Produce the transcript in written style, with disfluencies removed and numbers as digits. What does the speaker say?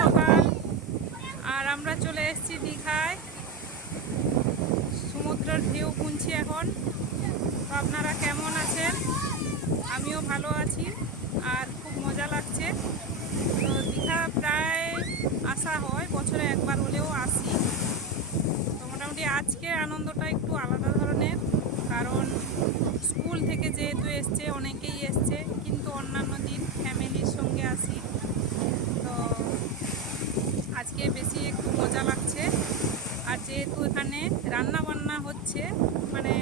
সকাল। আর আমরা চলে এসেছি দীঘায়, সমুদ্রের ঢেউ গুনছি এখন। তো আপনারা কেমন আছেন? আমিও ভালো আছি আর খুব মজা লাগছে। তো দীঘা প্রায় আসা হয়, বছরে একবার হলেও আসি। তো মোটামুটি আজকের আনন্দটা একটু আলাদা ধরনের, কারণ স্কুল থেকে যেহেতু এসছে, অনেকেই এসছে, কিন্তু অন্যান্য দিন ফ্যামিলির সঙ্গে আসি। তো আজকে বেশি একটু মজা লাগছে। আর যেহেতু এখানে রান্না বান্না হচ্ছে, মানে